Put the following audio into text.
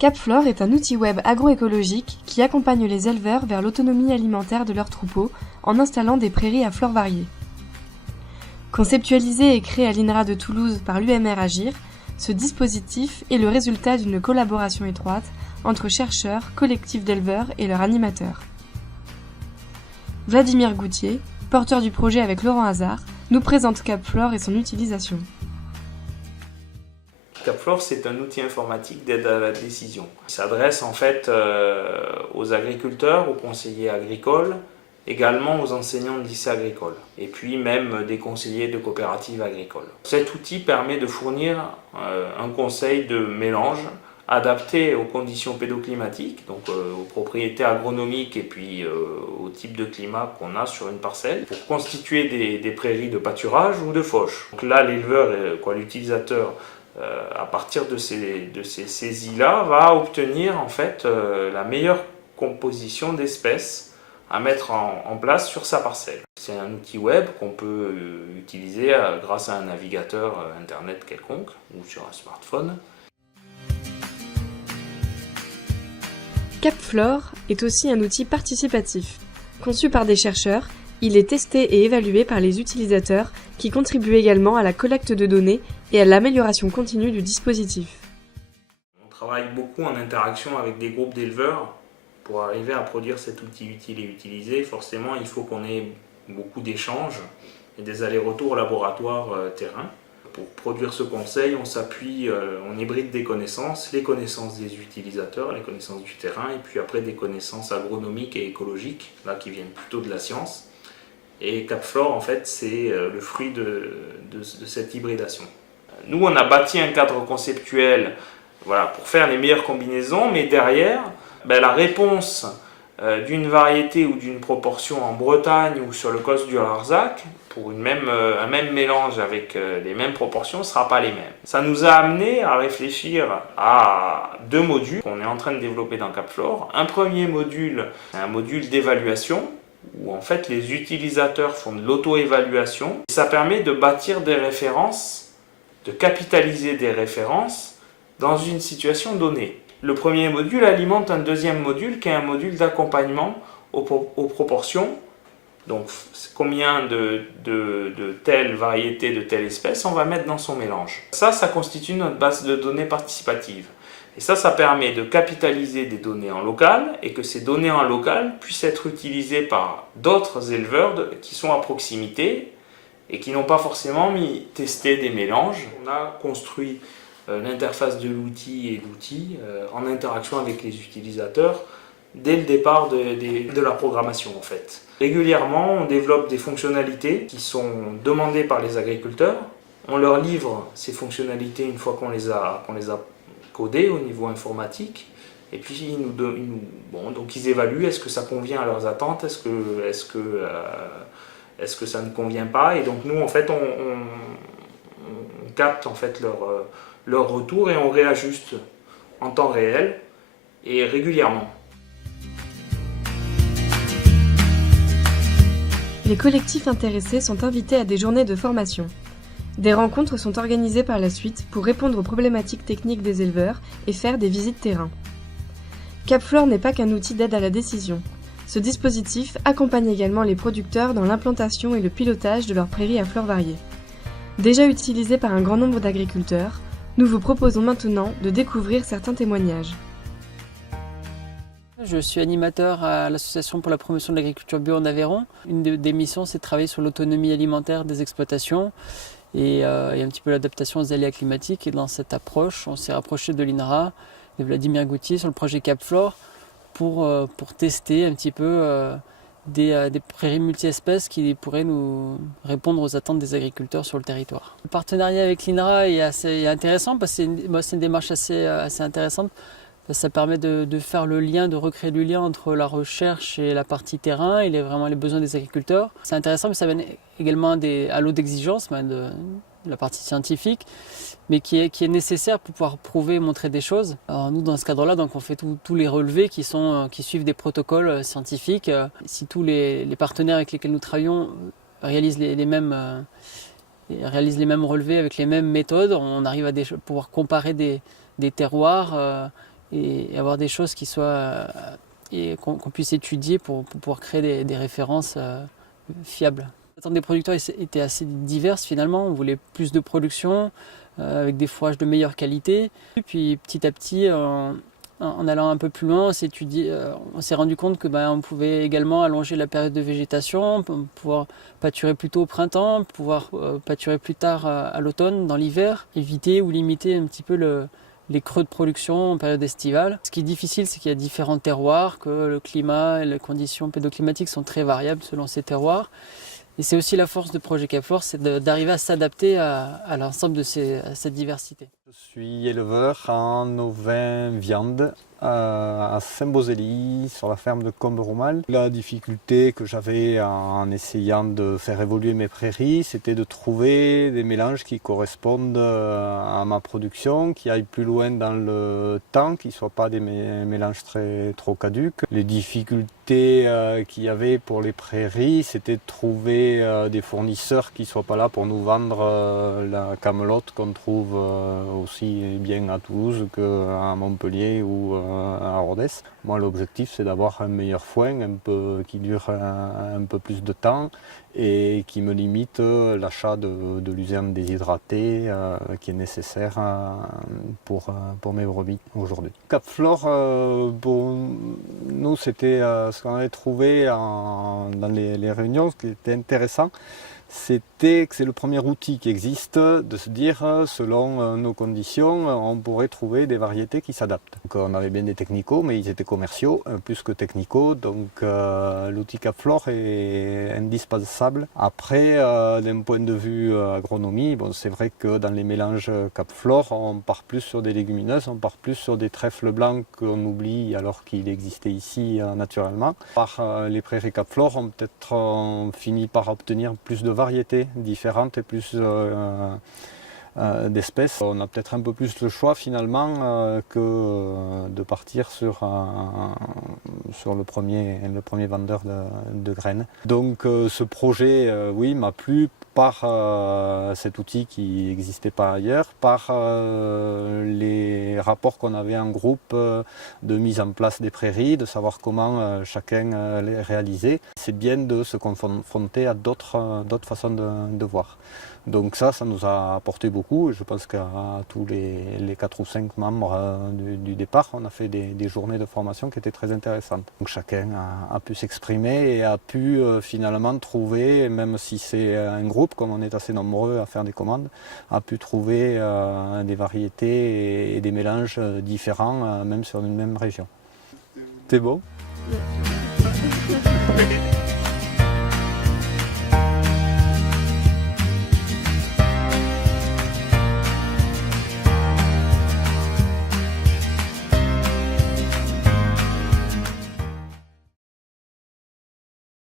CapFlore est un outil web agroécologique qui accompagne les éleveurs vers l'autonomie alimentaire de leurs troupeaux en installant des prairies à flore variées. Conceptualisé et créé à l'INRA de Toulouse par l'UMR Agir, ce dispositif est le résultat d'une collaboration étroite entre chercheurs, collectifs d'éleveurs et leurs animateurs. Vladimir Goutier, porteur du projet avec Laurent Hazard, nous présente CapFlore et son utilisation. CapFlore, c'est un outil informatique d'aide à la décision. Il s'adresse en fait aux agriculteurs, aux conseillers agricoles, également aux enseignants de lycées agricoles, et puis même des conseillers de coopératives agricoles. Cet outil permet de fournir un conseil de mélange adapté aux conditions pédoclimatiques, donc aux propriétés agronomiques et puis au type de climat qu'on a sur une parcelle, pour constituer des prairies de pâturage ou de fauche. Donc là, l'éleveur, l'utilisateur, à partir de ces saisies-là, va obtenir en fait la meilleure composition d'espèces à mettre en place sur sa parcelle. C'est un outil web qu'on peut utiliser grâce à un navigateur internet quelconque ou sur un smartphone. CapFlore est aussi un outil participatif. Conçu par des chercheurs, il est testé et évalué par les utilisateurs qui contribuent également à la collecte de données et à l'amélioration continue du dispositif. On travaille beaucoup en interaction avec des groupes d'éleveurs. Pour arriver à produire cet outil utile et utilisé, forcément il faut qu'on ait beaucoup d'échanges et des allers-retours au laboratoire terrain. Pour produire ce conseil, on s'appuie, on hybride des connaissances, les connaissances des utilisateurs, les connaissances du terrain, et puis après des connaissances agronomiques et écologiques, là qui viennent plutôt de la science. Et CapFlore, en fait, c'est le fruit de cette hybridation. Nous, on a bâti un cadre conceptuel pour faire les meilleures combinaisons, mais derrière, la réponse d'une variété ou d'une proportion en Bretagne ou sur le Causse du Larzac, pour un même mélange avec les mêmes proportions, ne sera pas les mêmes. Ça nous a amené à réfléchir à deux modules qu'on est en train de développer dans CapFlore. Un premier module, c'est un module d'évaluation, où en fait les utilisateurs font de l'auto-évaluation. Ça permet de bâtir des références, de capitaliser des références dans une situation donnée. Le premier module alimente un deuxième module qui est un module d'accompagnement aux proportions. Donc combien de telle variété, de telle espèce on va mettre dans son mélange. Ça constitue notre base de données participative. Et ça permet de capitaliser des données en local et que ces données en local puissent être utilisées par d'autres éleveurs qui sont à proximité et qui n'ont pas forcément testé des mélanges. On a construit l'interface de l'outil et l'outil en interaction avec les utilisateurs dès le départ de la programmation en fait. Régulièrement, on développe des fonctionnalités qui sont demandées par les agriculteurs. On leur livre ces fonctionnalités une fois qu'on les a codées au niveau informatique. Et puis donc ils évaluent est-ce que ça convient à leurs attentes, est-ce que ça ne convient pas. Et donc nous en fait on capte en fait leur retour et on réajuste en temps réel et régulièrement. Les collectifs intéressés sont invités à des journées de formation. Des rencontres sont organisées par la suite pour répondre aux problématiques techniques des éleveurs et faire des visites terrain. CapFlore n'est pas qu'un outil d'aide à la décision. Ce dispositif accompagne également les producteurs dans l'implantation et le pilotage de leurs prairies à flore variées. Déjà utilisé par un grand nombre d'agriculteurs, nous vous proposons maintenant de découvrir certains témoignages. Je suis animateur à l'Association pour la promotion de l'agriculture bio en Aveyron. Une des missions, c'est de travailler sur l'autonomie alimentaire des exploitations et un petit peu l'adaptation aux aléas climatiques. Et dans cette approche, on s'est rapproché de l'INRA, de Vladimir Goutier, sur le projet CapFlore pour tester un petit peu des prairies multi-espèces qui pourraient nous répondre aux attentes des agriculteurs sur le territoire. Le partenariat avec l'INRA est assez intéressant parce que c'est une démarche assez intéressante. Ça permet de faire le lien, de recréer du lien entre la recherche et la partie terrain et vraiment les besoins des agriculteurs. C'est intéressant, mais ça mène également à l'eau d'exigence de la partie scientifique, mais qui est nécessaire pour pouvoir prouver et montrer des choses. Alors nous, dans ce cadre-là, donc on fait tous les relevés qui suivent des protocoles scientifiques. Si tous les partenaires avec lesquels nous travaillons réalisent les mêmes relevés avec les mêmes méthodes, on arrive à pouvoir comparer des terroirs et avoir des choses qui soient et qu'on puisse étudier pour pouvoir créer des références fiables. Les attentes des producteurs étaient assez diverses finalement. On voulait plus de production avec des fourrages de meilleure qualité. Et puis petit à petit, en allant un peu plus loin, on s'est rendu compte que on pouvait également allonger la période de végétation, pouvoir pâturer plus tôt au printemps, pouvoir pâturer plus tard à l'automne, dans l'hiver, éviter ou limiter un petit peu les creux de production en période estivale. Ce qui est difficile, c'est qu'il y a différents terroirs, que le climat et les conditions pédoclimatiques sont très variables selon ces terroirs. Et c'est aussi la force de Projet Capflore, c'est d'arriver à s'adapter à l'ensemble de cette diversité. Je suis éleveur en ovins viande à Saint-Beauzély, sur la ferme de Comberoumal. La difficulté que j'avais en essayant de faire évoluer mes prairies, c'était de trouver des mélanges qui correspondent à ma production, qui aillent plus loin dans le temps, qui ne soient pas des mélanges trop caducs. Les difficultés qu'il y avait pour les prairies, c'était de trouver des fournisseurs qui ne soient pas là pour nous vendre la camelote qu'on trouve aussi bien à Toulouse qu'à Montpellier ou à Rodez. Moi, l'objectif, c'est d'avoir un meilleur foin, qui dure un peu plus de temps et qui me limite l'achat de luzerne déshydratée qui est nécessaire pour mes brebis aujourd'hui. Capflore, pour nous, c'était ce qu'on avait trouvé dans les réunions, ce qui était intéressant. C'était que c'est le premier outil qui existe de se dire, selon nos conditions, on pourrait trouver des variétés qui s'adaptent. Donc on avait bien des technicaux, mais ils étaient commerciaux, plus que technicaux, donc l'outil Capflore est indispensable. Après, d'un point de vue agronomie, c'est vrai que dans les mélanges Capflore, on part plus sur des légumineuses, on part plus sur des trèfles blancs qu'on oublie alors qu'il existait ici naturellement. Par les prairies Capflore, on finit par obtenir plus de variétés différentes et plus d'espèces. On a peut-être un peu plus le choix finalement que de partir sur le premier vendeur de graines. Donc ce projet, oui, m'a plu par cet outil qui n'existait pas ailleurs, par les rapports qu'on avait en groupe de mise en place des prairies, de savoir comment chacun les réalisait. C'est bien de se confronter à d'autres façons de voir. Donc ça nous a apporté beaucoup. Je pense qu'à tous les 4 ou 5 membres du départ, on a fait des journées de formation qui étaient très intéressantes. Donc chacun a pu s'exprimer et a pu finalement trouver, même si c'est un groupe, comme on est assez nombreux à faire des commandes, a pu trouver des variétés et des mélanges différents, même sur une même région. C'est bon ? Ouais.